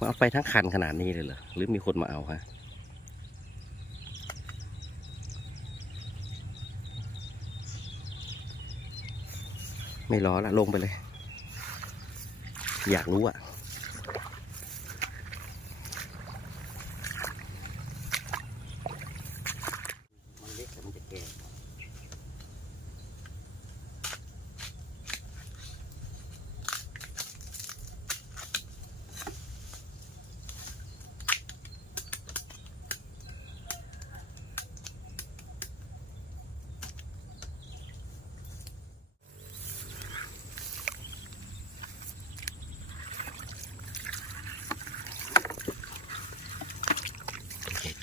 มันเอาไปทั้งคันขนาดนี้เลยเหรอ หรือมีคนมาเอาฮะ ไม่รอละลงไปเลย อยากรู้อะมันเล็กแต่มันจะแก่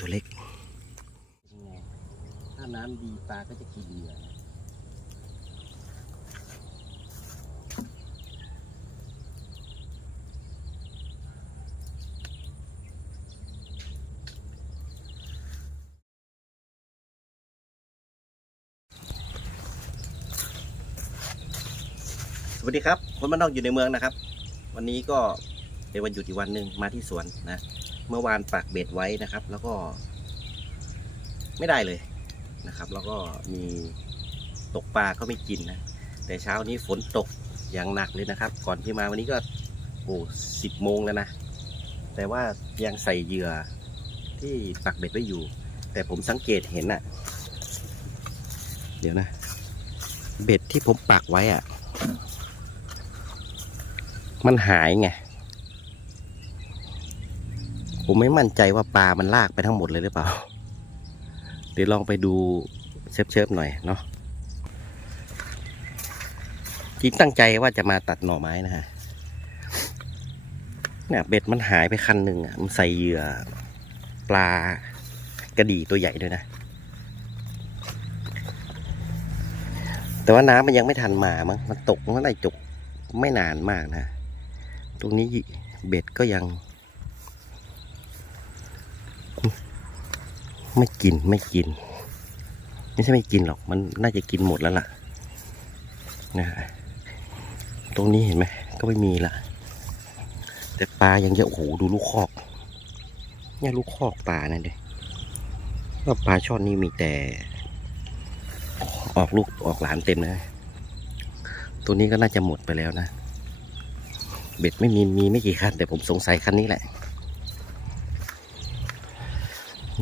ตัวเล็ก ถ้าน้ำดีปลาก็จะกินเหยื่อสวัสดีครับ คนบ้านนอกอยู่ในเมืองนะครับ วันนี้ก็เป็นวันหยุดอีกวันหนึ่งมาที่สวนนะ เมื่อวานปักเบ็ดไว้นะครับ แล้วก็ ไม่ได้เลยนะครับ แล้วก็มีตกปลาก็ไม่กินนะ แต่เช้านี้ฝนตกอย่างหนักเลยนะครับ ก่อนที่มาวันนี้ก็โอ้สิบโมงแล้วนะ แต่ว่ายังใส่เหยื่อที่ปักเบ็ดไว้อยู่ แต่ผมสังเกตเห็นอะเดี๋ยวนะ เบ็ดที่ผมปักไว้อะมันหายไง ผมไม่มั่นใจว่าปลามันลากไปทั้งหมดเลยหรือเปล่า เดี๋ยวลองไปดูเชิฟๆหน่อยเนาะจริงตั้งใจว่าจะมาตัดหน่อไม้นะฮะเนี่ยเบ็ดมันหายไปคันหนึ่งอะ มันใส่เหยื่อปลากระดีตัวใหญ่ด้วยนะ แต่ว่าน้ำมันยังไม่ทันมามั้ง มันตกเมื่อไหร่จบไม่นานมากนะ ตรงนี้เบ็ดก็ยัง ไม่กินไม่กิน ไม่ใช่ไม่กินหรอก มันน่าจะกินหมดแล้วล่ะนะฮะตรงนี้เห็นไหมก็ไม่มีละแต่ปลายังเยอะโอ้โหดูลูกคอกเนี่ยลูกคอกปลานั่นเด้วปลาช่อนนี่มีแต่ ออกลูกออกหลานเต็มเลยตัวนี้ก็น่าจะหมดไปแล้วนะ เบ็ดไม่มีมีไม่กี่คันแต่ผมสงสัยคันนี้แหละ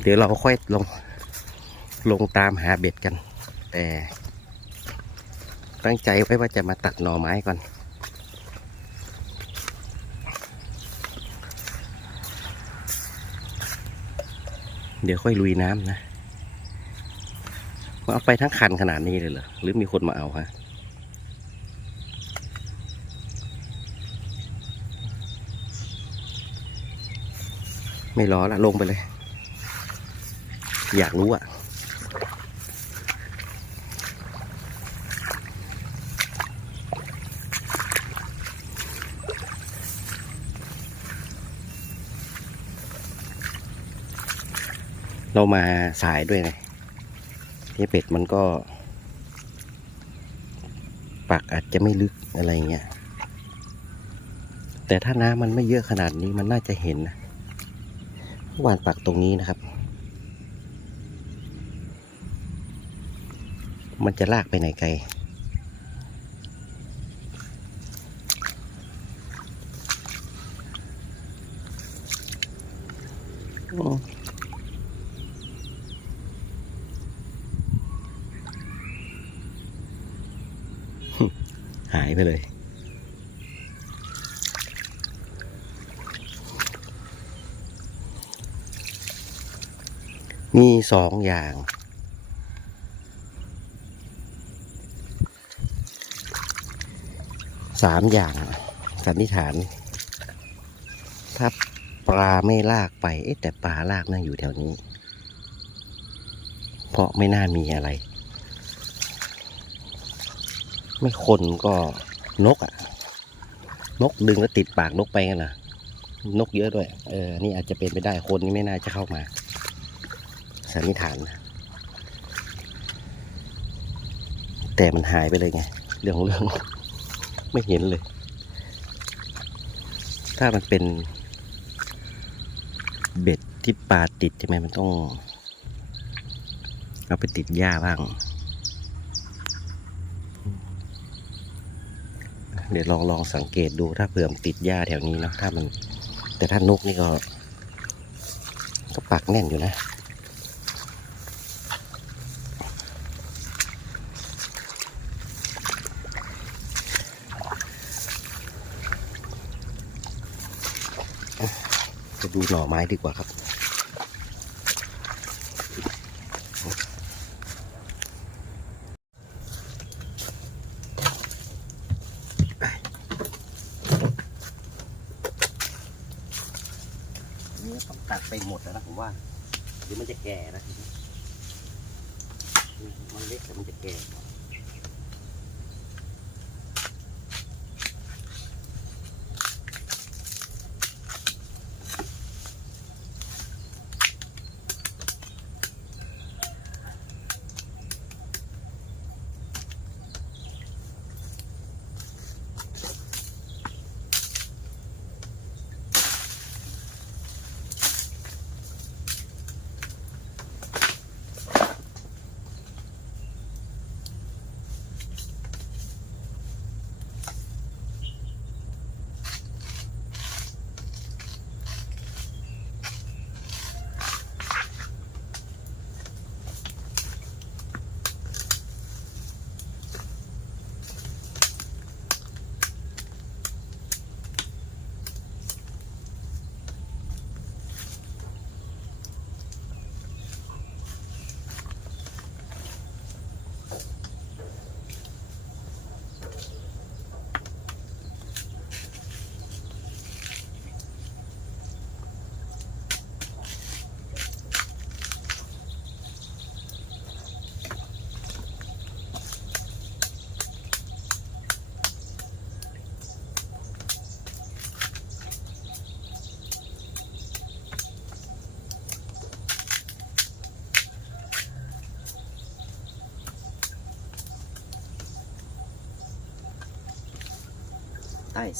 เดี๋ยวเราค่อยลงลงตามหาเบ็ดกัน แต่ ตั้งใจไว้ว่าจะมาตัดหน่อไม้ก่อน เดี๋ยวค่อยลุยน้ำนะมันเอาไปทั้งคันขนาดนี้เลยเหรอ หรือมีคนมาเอาฮะไม่รอละลงไปเลย อยากรู้อะเรามาสายด้วยไงนี่เป็ดมันก็ ปักอาจจะไม่ลึกอะไรเงี้ย แต่ถ้าน้ำมันไม่เยอะขนาดนี้มันน่าจะเห็นนะเมื่อวานปักตรงนี้นะครับ มันจะลากไปไหนไกล หายไปเลยมีสองอย่าง สามอย่างสันนิษฐาน ถ้าปลาไม่ลากไปเอ๊ะแต่ปลาลากนั่งอยู่แถวนี้ เพราะไม่น่ามีอะไร ไม่คนก็นกอะนกดึงแล้วติดปากนกไปกันนะนกเยอะด้วย เออ นี่อาจจะเป็นไปได้คนนี่ไม่น่าจะเข้ามา สันนิษฐาน แต่มันหายไปเลยไง เรื่องของเรื่อง ไม่เห็นเลย ถ้ามันเป็น เบ็ดที่ปลาติดใช่ไหมมันต้อง เอาไปติดหญ้าบ้าง เดี๋ยวลองลองสังเกตดูถ้าเผื่อมนติดหญ้าแถวนี้นะถ้ามัน แต่ถ้านกนี่ก็ ก็ปักแน่นอยู่นะ ดูหน่อไม้ดีกว่าครับนนี้ต้องตัดไปหมดแล้วนะผมว่าเดี๋ยวมันจะแก่นะ มันเล็กแต่มันจะแก่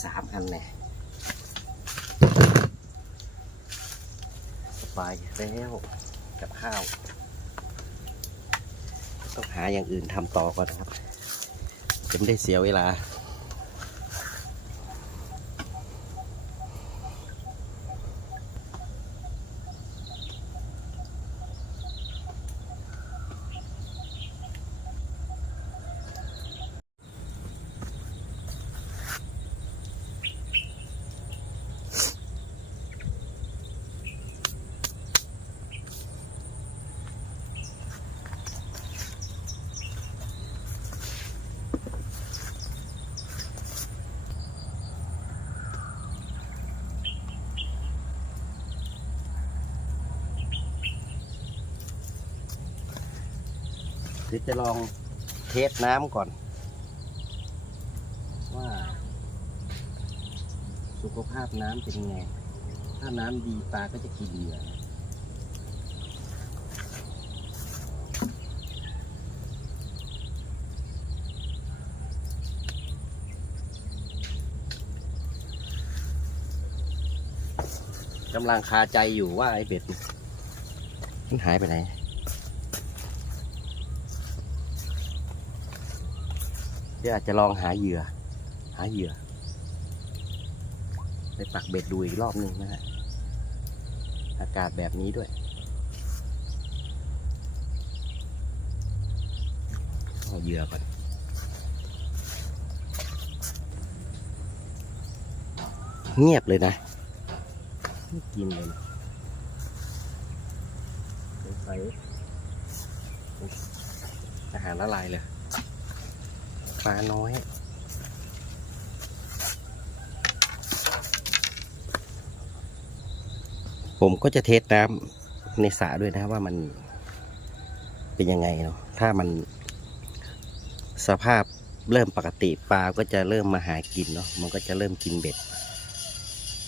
สามอันเลยสบายแล้วกับข้าว ต้องหาอย่างอื่นทำต่อก่อนนะครับจะไม่ได้เสียเวลา เดี๋ยวจะลองเทสน้ำก่อน ว่า สุขภาพน้ำเป็นไง ถ้าน้ำดีปลาก็จะกินเหยื่อากำลังคาใจอยู่ว่าไอ้เบ็ดมันหายไปไหน ดี๋ยวอาจจะลองหาเหยื่อ หาเหยื่อ ไปปักเบ็ดดูอีกรอบหนึ่งนะฮะ อากาศแบบนี้ด้วยเอาเหยื่อก่อนเงียบเลยนะ ไม่กินเลยสงสัยอาหารละลายเลย ลาน้อย ผมก็จะเทสน้ำในสระด้วยนะว่ามันเป็นยังไงเนาะถ้ามันสภาพเริ่มปกติปลาก็จะเริ่มมาหากินเนาะมันก็จะเริ่มกินเบ็ด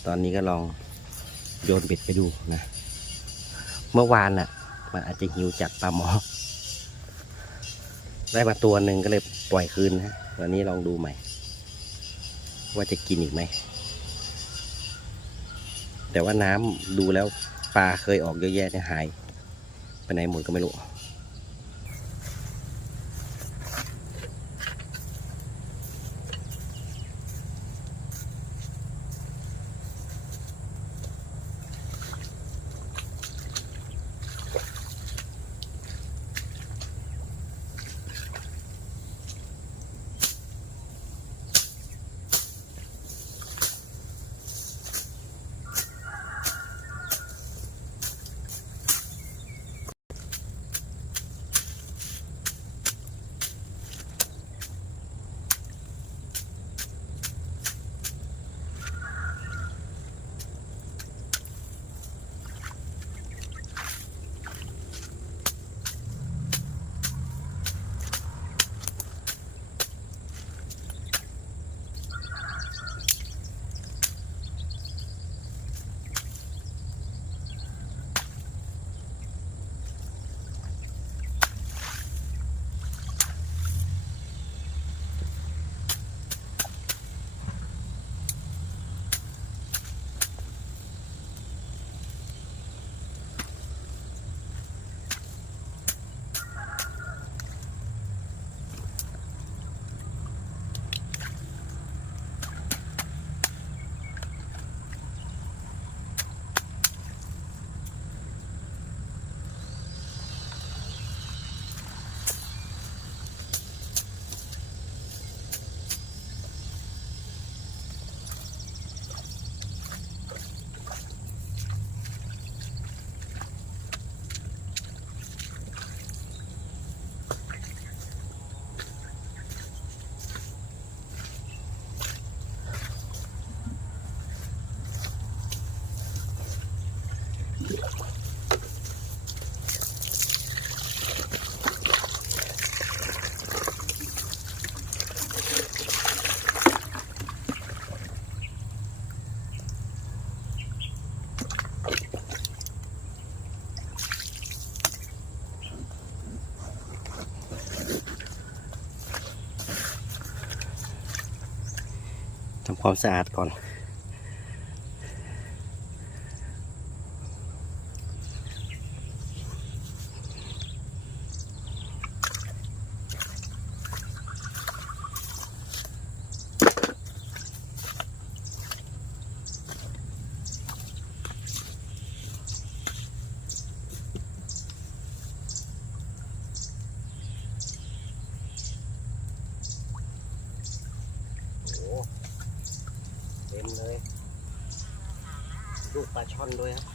ตอนนี้ก็ลองโยนเบ็ดไปดูนะ เมื่อวานน่ะ มันอาจจะหิวจัดปลาหมอ ได้มาตัวหนึ่งก็เลยปล่อยคืนนะวันนี้ลองดูใหม่ ว่าจะกินอีกไหม แต่ว่าน้ำดูแล้วปลาเคยออกเยอะแยะเนี่ยหาย ไปไหนหมดก็ไม่รู้ ความสะอาดก่อน โอ้โหเต็มเลย ลูกปลา ช่อนด้วยครับ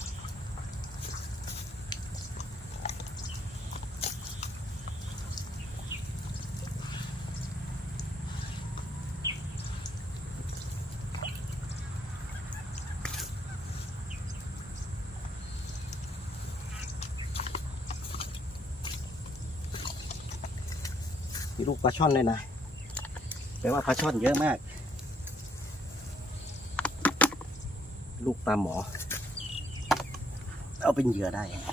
มีลูกปลาช่อนเลยนะแปลว่าปลาช่อนเยอะมาก ลูกปลาหมอ เอาเป็นเหยื่อได้ น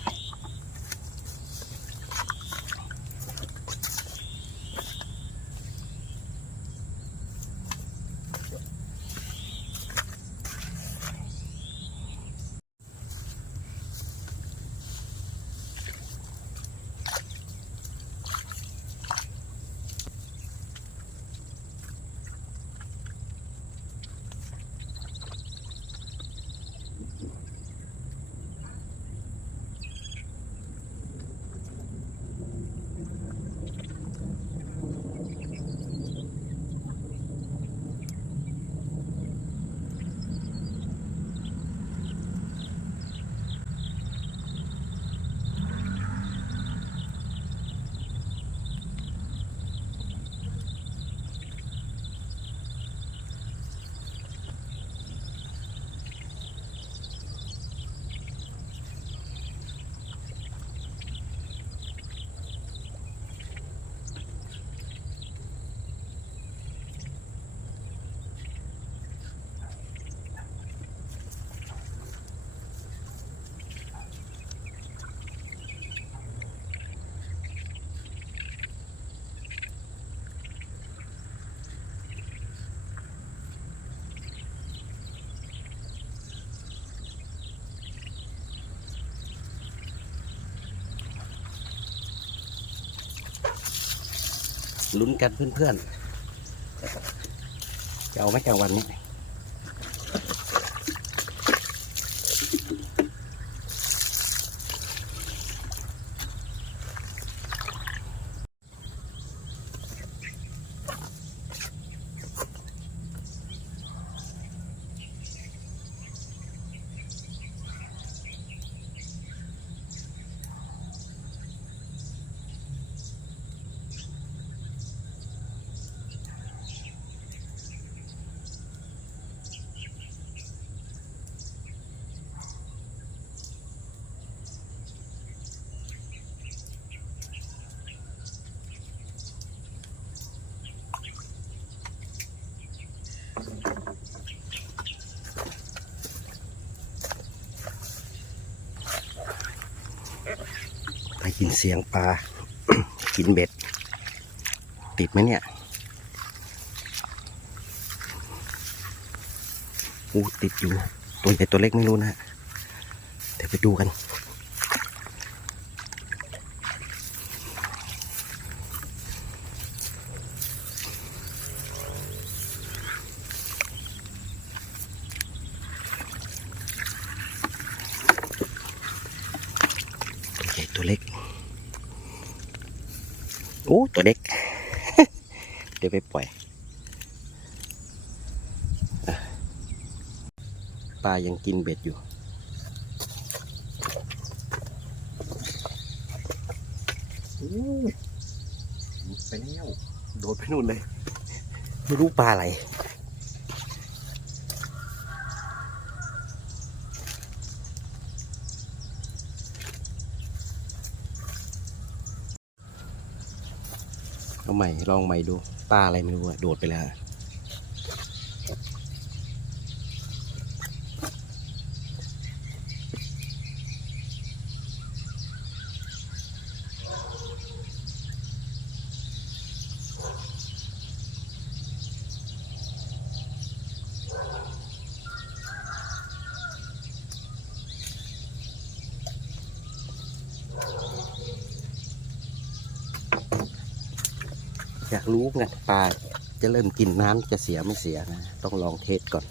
ลุ้นกันเพื่อนๆจะเอาไหมกลางวันนี้ ยินเสียงปลา กินเบ็ด ติดไหมเนี่ยอู้ติดอยู่ ตัวใหญ่ตัวเล็กไม่รู้นะ เดี๋ยวไปดูกัน ตัวใหญ่ตัวเล็ก โอ้ ตัวเล็ก เดี๋ยวไปปล่อยอะปลายังกินเบ็ดอยู่อู้หลุดไปแล้ว โดดไปนู่นเลย ไม่รู้ปลาอะไร ใหม่ลองใหม่ดูป้าอะไรไม่รู้อะโดดไปแล้วากรู้ไงปลาจะเริ่มกินน้ำจะเสียไม่เสียนะ ต้องลองเทสก่อน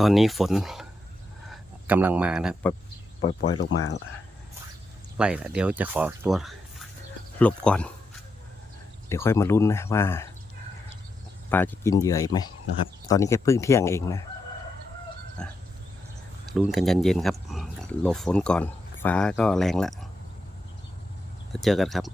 ตอนนี้ฝนกำลังมานะปล่อยปล่อยปล่อยลงมาไล่ละเดี๋ยวจะขอตัวหลบก่อน เดี๋ยวค่อยมาลุ้นนะว่าปลาจะกินเหยื่อไหมนะครับ ตอนนี้แค่เพิ่งเที่ยงเองนะอะลุ้นกันยันเย็นครับ หลบฝนก่อน ฟ้าก็แรงละแล้วเจอกันครับ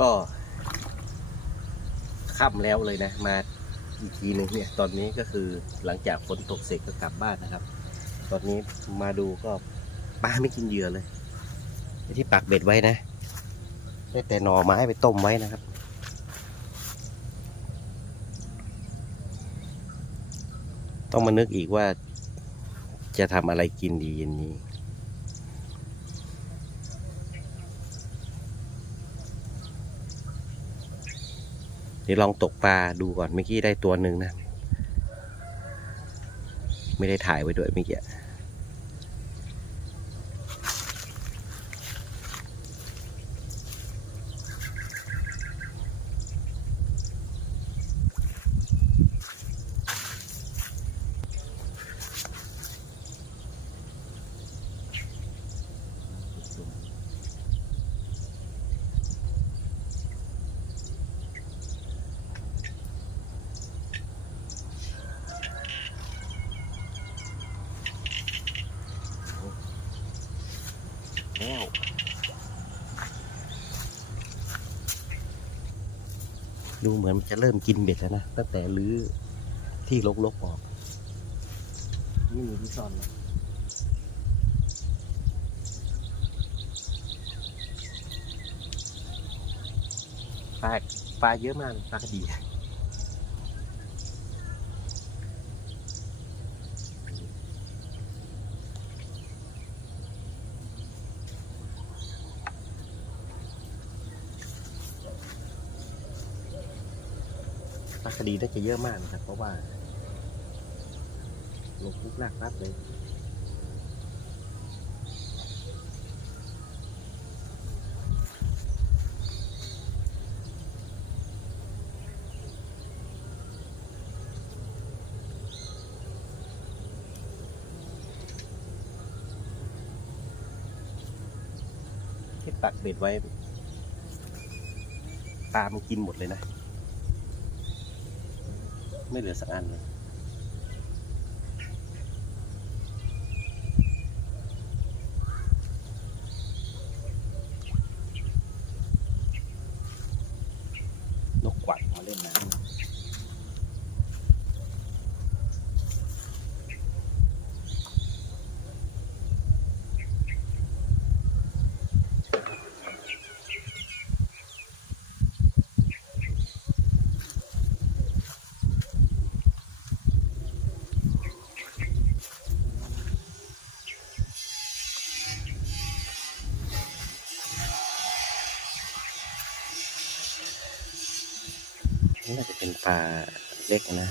ก็ค่ำแล้วเลยนะ มาอีกทีหนึ่งเนี่ยตอนนี้ก็คือหลังจากฝนตกเสร็จก็กลับบ้านนะครับ ตอนนี้มาดูก็ปลาไม่กินเหยื่อเลยที่ปักเบ็ดไว้นะได้แต่หน่อไม้ไปต้มไว้นะครับ ต้องมานึกอีกว่าจะทำอะไรกินดีเย็นนี้ ดี๋ยวลองตกปลาดูก่อนเมื่อกี้ได้ตัวหนึ่งนะ ไม่ได้ถ่ายไว้ด้วยเมื่อกี้ ดูเหมือนมันจะเริ่มกินเบ็ดแล้วนะตั้งแต่รื้อที่ลกๆออกนี่มีที่ซ่อนนะปลาปลาเยอะมากปลากระดี คดีน่าจะเยอะมากนะครับ เพราะว่าลงปุ๊บลากปั๊บเลยที่ตักเบ็ดไว้ปลามันกินหมดเลยนะ ไม่เหลือสักอันเลย นี่น่าจะเป็นปลาเล็กนะ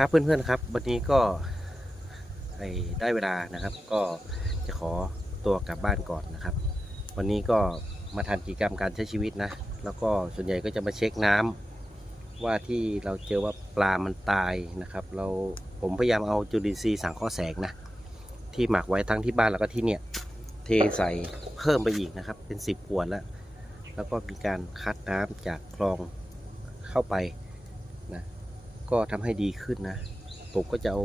ครับเพื่อนๆครับ วันนี้ก็ได้เวลานะครับ ก็จะขอตัวกลับบ้านก่อนนะครับ วันนี้ก็มาทำกิจกรรมการใช้ชีวิตนะ แล้วก็ส่วนใหญ่ก็จะมาเช็คน้ำว่าที่เราเจอว่าปลามันตายนะครับ เราผมพยายามเอาจุลินทรีย์สังเคราะห์แสงนะที่หมักไว้ทั้งที่บ้านแล้วก็ที่เนี่ยเทใส่เพิ่มไปอีกนะครับ เป็นสิบขวดแล้ว แล้วก็มีการคัดน้ำจากคลองเข้าไป ก็ทำให้ดีขึ้นนะ ผมก็จะเอา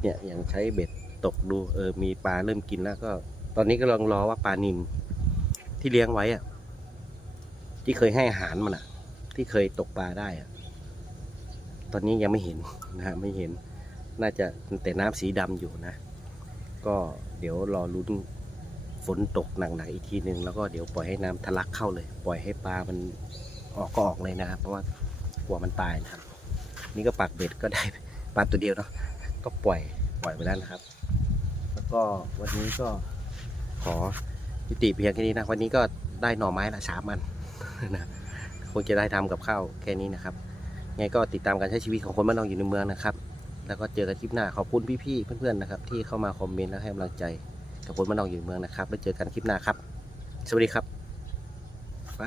เนี่ยอย่างใช้เบ็ดตกดูเออมีปลาเริ่มกินแล้วก็ ตอนนี้ก็ลองรอว่าปลานิลที่เลี้ยงไว้อะที่เคยให้อาหารมันอะที่เคยตกปลาได้อะตอนนี้ยังไม่เห็นนะฮะไม่เห็นน่าจะแต่น้ำสีดำอยู่นะ ก็เดี๋ยวรอลุ้นฝนตกหนักๆอีกทีหนึ่งแล้วก็เดี๋ยวปล่อยให้น้ำทะลักเข้าเลย ปล่อยให้ปลามันออกก็ออกเลยนะครับเพราะว่ากลัวมันตายนะครับ นี่ก็ปักเบ็ดก็ได้ปลาตัวเดียวเนาะก็ปล่อยปล่อยไปแล้วนะครับ แล้วก็วันนี้ก็ขอยุติเพียงแค่นี้นะวันนี้ก็ได้หน่อไม้ละสามอันนะคงจะได้ทำกับข้าวแค่นี้นะครับไงก็ติดตามการใช้ชีวิตของคนบ้านนอกอยู่ในเมืองนะครับ แล้วก็เจอกันคลิปหน้าขอบคุณพี่ๆเพื่อนๆนะครับ ที่เข้ามาคอมเมนต์และให้กำลังใจกับคนบ้านนอกอยู่ในเมืองนะครับแล้วเจอกันคลิปหน้าครับ สวัสดีครับ ไป